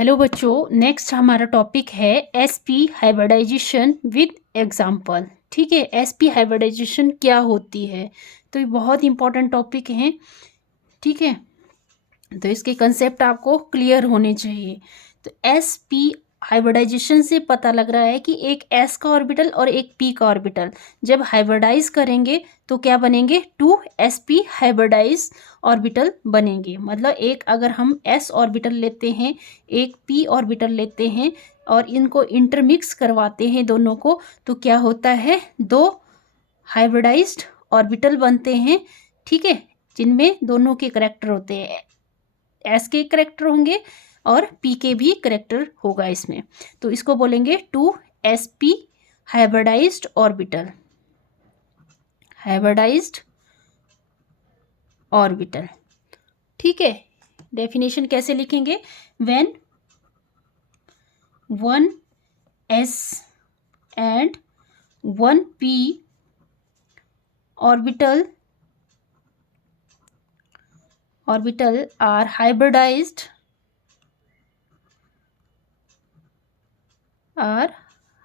Hello बच्चों, next हमारा topic है एसपी हाइब्रिडाइजेशन विद एग्जांपल। ठीक है, एसपी हाइब्रिडाइजेशन क्या होती है, तो ये बहुत इंपॉर्टेंट टॉपिक है। ठीक है, तो इसके कंसेप्ट आपको क्लियर होने चाहिए। तो एसपी हाइब्रिडाइजेशन से पता लग रहा है कि एक एस का ऑर्बिटल और एक पी का ऑर्बिटल जब हाइब्रिडाइज करेंगे तो क्या बनेंगे, टू एसपी हाइब्रिडाइज ऑर्बिटल बनेंगे। मतलब एक अगर हम एस ऑर्बिटल लेते हैं, एक पी ऑर्बिटल लेते हैं और इनको इंटरमिक्स करवाते हैं दोनों को, तो क्या होता है, दो हाइब्रिडाइज्ड ऑर्बिटल बनते हैं। ठीक है, जिनमें दोनों के करैक्टर होते हैं, एस के करैक्टर होंगे और पी के भी करैक्टर होगा इसमें। तो इसको बोलेंगे two S P hybridized orbital. Hybridized orbital. ठीक है, डेफिनेशन कैसे लिखेंगे, when one S and one P orbital are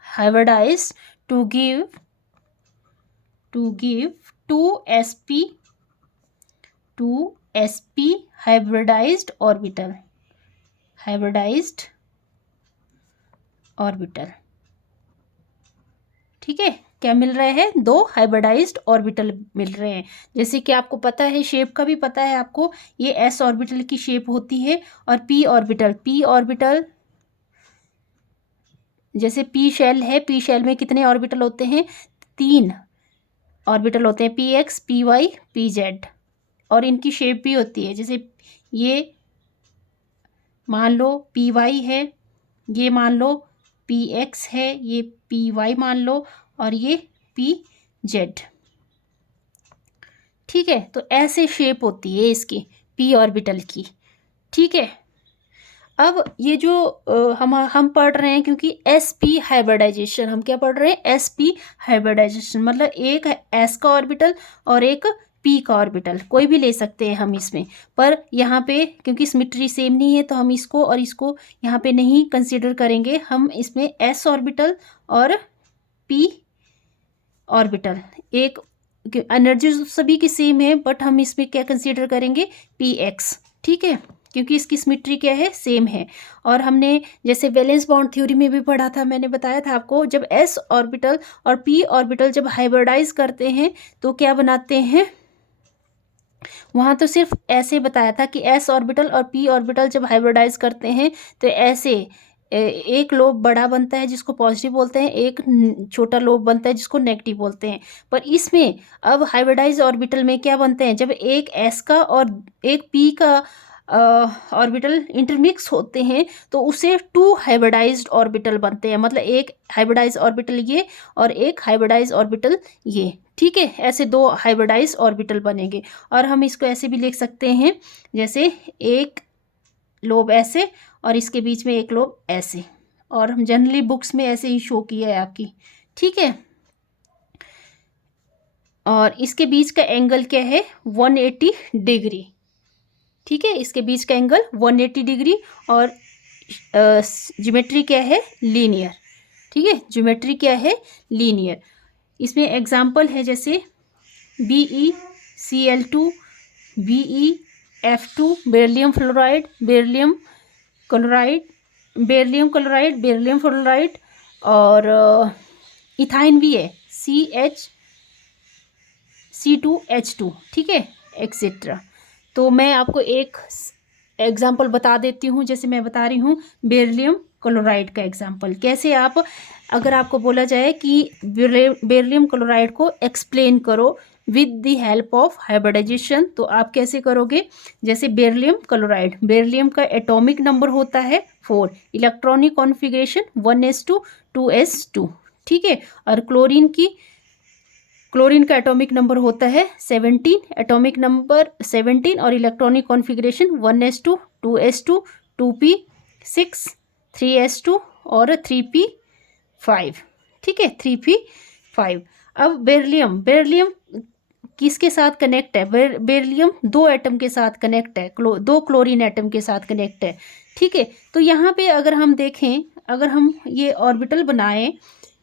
hybridized to give two sp hybridized orbital। ठीक है, क्या मिल रहे हैं, दो हाइब्रिडाइज्ड ऑर्बिटल मिल रहे हैं। जैसे कि आपको पता है, शेप का भी पता है आपको, ये एस ऑर्बिटल की शेप होती है और पी ऑर्बिटल जैसे पी शेल है, पी शेल में कितने ऑर्बिटल होते हैं, 3 ऑर्बिटल होते हैं, P X, P Y, P Z. और इनकी शेप भी होती है, जैसे ये मान लो पी वाई है, ये मान लो पी एक्स है, ये पी वाई मान लो, और ये पी जेड। ठीक है, तो ऐसे शेप होती है इसकी पी ऑर्बिटल की। ठीक है, अब ये जो हम पढ़ रहे हैं, क्योंकि एस पी हाइब्रिडाइजेशन, हम क्या पढ़ रहे हैं, एस पी हाइब्रिडाइजेशन मतलब एक एस का ऑर्बिटल और एक पी का ऑर्बिटल, कोई भी ले सकते हैं हम इसमें। पर यहाँ पे क्योंकि सिमेट्री सेम नहीं है, तो हम इसको और इसको यहाँ पे नहीं कंसीडर करेंगे। हम इसमें एस ऑर्बिटल और पी ऑर्बिटल, एक एनर्जी सभी की सेम है, बट हम इसमें क्या कंसीडर करेंगे, पी एक्स। ठीक है, क्योंकि इसकी सिमेट्री क्या है, सेम है। और हमने जैसे वैलेंस बॉन्ड थ्योरी में भी पढ़ा था, मैंने बताया था आपको, जब एस ऑर्बिटल और पी ऑर्बिटल जब हाइब्रिडाइज करते हैं तो क्या बनाते हैं, वहाँ तो सिर्फ ऐसे बताया था कि एस ऑर्बिटल और पी ऑर्बिटल जब हाइब्रिडाइज करते हैं तो ऐसे एक लोब बड़ा बनता है जिसको पॉजिटिव बोलते हैं, एक छोटा लोब बनता है जिसको नेगेटिव बोलते हैं। पर इसमें अब हाइब्रिडाइज ऑर्बिटल में क्या बनते हैं, जब एक एस का और एक पी का ऑर्बिटल इंटरमिक्स होते हैं तो उसे टू हाइब्रिडाइज्ड ऑर्बिटल बनते हैं। मतलब एक हाइब्रिडाइज ऑर्बिटल ये और एक हाइब्रिडाइज ऑर्बिटल ये। ठीक है, ऐसे दो हाइब्रिडाइज ऑर्बिटल बनेंगे। और हम इसको ऐसे भी लिख सकते हैं, जैसे एक लोब ऐसे और इसके बीच में एक लोब ऐसे, और हम जनरली बुक्स में ऐसे ही शो किया है आपकी। ठीक है, और इसके बीच का एंगल क्या है, 180 डिग्री। ठीक है, इसके बीच का एंगल 180 डिग्री। और ज्योमेट्री क्या है, लीनियर। ठीक है, ज्योमेट्री क्या है, लीनियर। इसमें एग्जाम्पल है जैसे BeCl2, BeF2, beryllium fluoride, beryllium fluoride, और इथाइन भी है, CH2H2। ठीक है, एक्सेट्रा। तो मैं आपको एक एग्जाम्पल बता देती हूँ, जैसे मैं बता रही हूँ बेरिलियम क्लोराइड का एग्जाम्पल। कैसे आप, अगर आपको बोला जाए कि बेरिलियम क्लोराइड को एक्सप्लेन करो with the help of hybridization, तो आप कैसे करोगे, जैसे बेरिलियम क्लोराइड, बेरिलियम का एटॉमिक नंबर होता है 4, इलेक्ट्रॉनिक कॉन्फ़िगरेशन 1s2 2s2। ठीक है, और क्लोरीन का एटॉमिक नंबर होता है 17, एटॉमिक नंबर 17 और electronic configuration 1s2 2s2 2p6 3s2 और 3p5। ठीक है, 3p5। अब बेरिलियम किसके साथ कनेक्ट है? बेरिलियम 2 एटम के साथ कनेक्ट है, 2 क्लोरीन एटम के साथ कनेक्ट है। ठीक है, तो यहाँ पे अगर हम देखें, अगर हम ये ऑर्बिटल बनाएं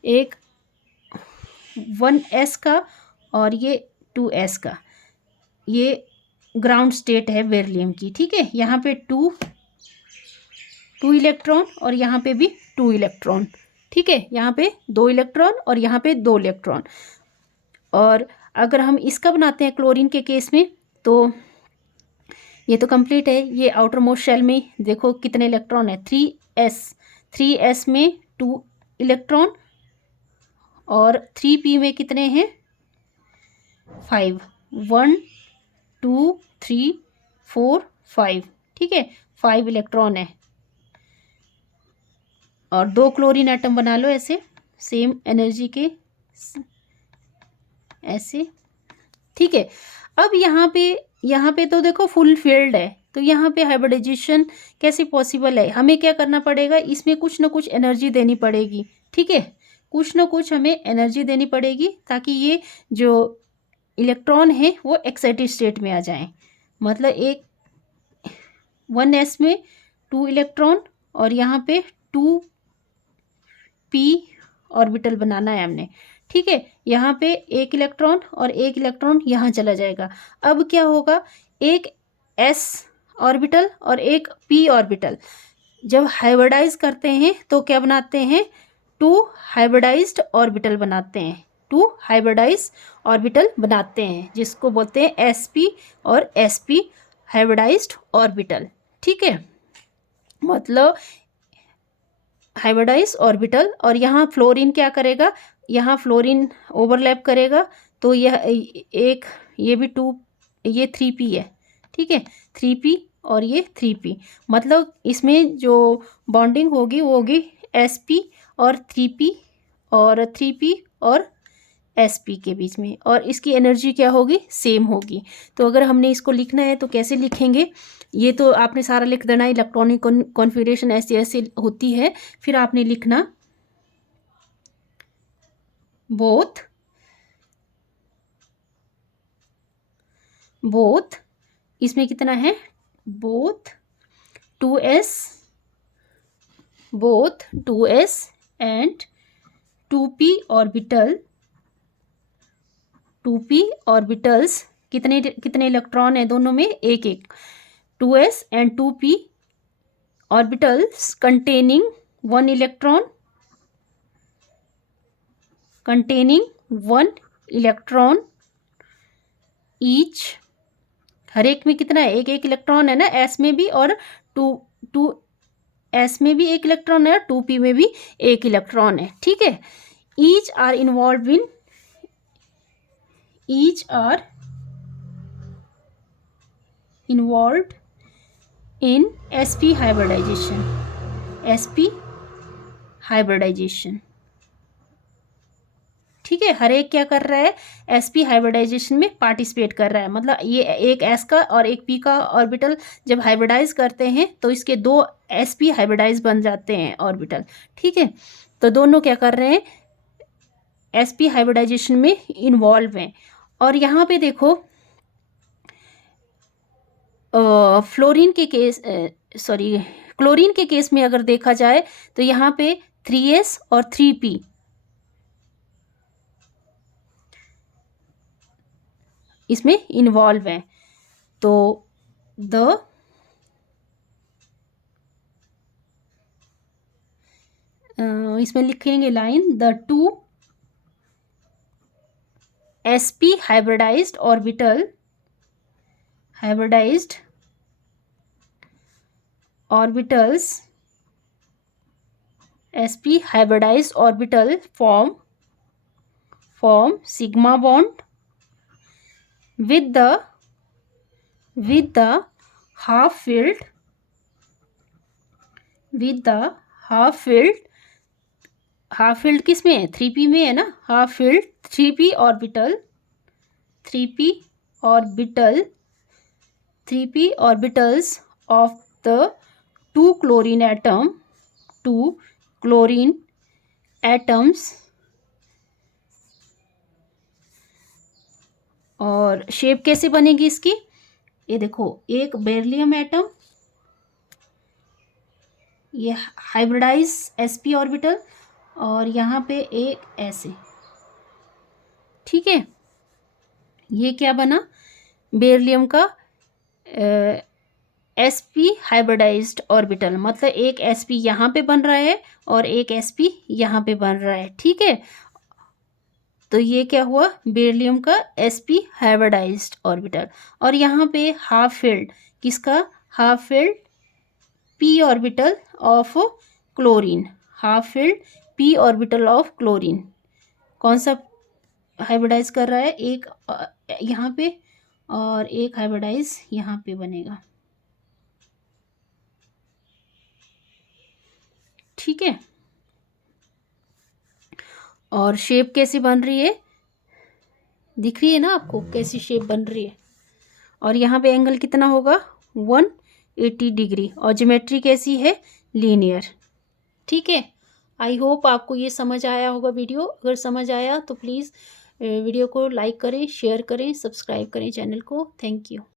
एक 1s का और ये 2s का, ये ग्राउंड स्टेट है बेरिलियम की। ठीक है, यहाँ पे 2 इलेक्ट्रॉन और यहाँ पे भी 2 इलेक्ट्रॉन। ठीक है, यहाँ पे 2 इलेक्ट्रॉन और यहाँ पे 2 इलेक्ट्रॉन। और अगर हम इसका बनाते हैं क्लोरीन के केस में, तो ये तो कंप्लीट है। ये आउटर मोस्ट शेल में देखो कितने इलेक्ट्रॉन है, 3s में 2 इलेक्ट्रॉन और 3p में कितने हैं, 5, 1 2 3 4 5। ठीक है, 5 इलेक्ट्रॉन है और 2 क्लोरीन एटम बना लो ऐसे सेम एनर्जी के ऐसे। ठीक है, अब यहाँ पे तो देखो फुल फील्ड है, तो यहाँ पे हाइब्रिडाइजेशन कैसे पॉसिबल है? हमें क्या करना पड़ेगा, इसमें कुछ ना कुछ एनर्जी देनी पड़ेगी। ठीक है, कुछ ना कुछ हमें एनर्जी देनी पड़ेगी ताकि ये जो इलेक्ट्रॉन है वो एक्साइटेड स्टेट में आ जाएं। मतलब एक 1s में 2 इलेक्ट्रॉन और यहाँ पे 2p ऑर्बिटल बनाना है हमने। ठीक है, यहाँ पे 1 इलेक्ट्रॉन और 1 इलेक्ट्रॉन यहाँ चला जाएगा। अब क्या होगा, एक s ऑर्बिटल और एक p ऑर्बिटल जब हाइब्रिडाइज करते हैं तो क्या बनाते हैं, 2 हाइब्रिडाइज्ड ऑर्बिटल बनाते हैं, 2 हाइब्रिडाइज ऑर्बिटल बनाते हैं, जिसको बोलते हैं sp और sp हाइब्रिडाइज्ड ऑर्बिटल। ठीक है, मतलब हाइब्रिडाइज ऑर्बिटल। और यहाँ फ्लोरीन क्या करेगा, यहाँ फ्लोरीन ओवरलैप करेगा, तो यह एक, ये भी 2, ये 3p है। ठीक है, 3p और ये 3p, मतलब इसमें जो बॉन्डिंग होगी वो होगी sp और 3p और 3p और sp के बीच में, और इसकी एनर्जी क्या होगी, सेम होगी। तो अगर हमने इसको लिखना है तो कैसे लिखेंगे, ये तो आपने सारा लिख देना, इलेक्ट्रॉनिक कॉन्फ़िगरेशन ऐसी ऐसी होती है। फिर आपने लिखना बोथ इसमें कितना है, both 2s and 2p orbitals कितने इलेक्ट्रॉन है दोनों में, एक एक, 2s and 2p orbitals containing 1 electron each. हर एक में कितना है, एक एक इलेक्ट्रॉन है ना, s में भी और 2s में भी 1 इलेक्ट्रॉन है और 2p में भी 1 इलेक्ट्रॉन है। ठीक है, each are involve in sp hybridization. ठीक है, हर एक क्या कर रहा है, sp हाइब्रिडाइजेशन में पार्टिसिपेट कर रहा है। मतलब ये एक s का और एक p का ऑर्बिटल जब हाइब्रिडाइज करते हैं तो इसके 2 sp हाइब्रिडाइज बन जाते हैं ऑर्बिटल। ठीक है, तो दोनों क्या कर रहे हैं, sp हाइब्रिडाइजेशन में इन्वॉल्व हैं। और यहाँ पे देखो क्लोरीन के केस में अगर देखा जाए तो यहाँ पे 3s और 3p इसमें इन्वॉल्व हैं। तो इसमें लिखेंगे line, the 2 sp hybridized orbitals sp hybridized orbital form sigma bond with the half filled किस में है, 3p में है ना, half field 3p orbitals of the 2 chlorine atoms और शेप कैसे बनेगी इसकी, ये देखो, एक बेरिलियम एटम, ये हाइब्रिडाइज sp ऑर्बिटल, और यहाँ पे एक ऐसे, ठीक है। ये क्या बना, बेरिलियम का sp हाइब्रिडाइज्ड ऑर्बिटल, मतलब एक sp यहाँ पे बन रहा है और एक sp यहाँ पे बन रहा है, ठीक है। तो ये क्या हुआ, बेरिलियम का sp हाइब्रिडाइज्ड ऑर्बिटल। और यहाँ पे हाफ फिल्ड, किसका, half filled p orbital of chlorine, half filled p orbital of chlorine. कौन सा हाइब्रिडाइज कर रहा है, एक यहाँ पे और एक हाइब्रिडाइज यहाँ पे बनेगा, ठीक है। और शेप कैसी बन रही है, दिख रही है ना आपको कैसी शेप बन रही है। और यहाँ पे एंगल कितना होगा, 180 डिग्री, और ज्योमेट्री कैसी है, लीनियर, ठीक है। आई होप आपको ये समझ आया होगा वीडियो। अगर समझ आया तो प्लीज़ वीडियो को लाइक करें, शेयर करें, सब्सक्राइब करें चैनल को। Thank you.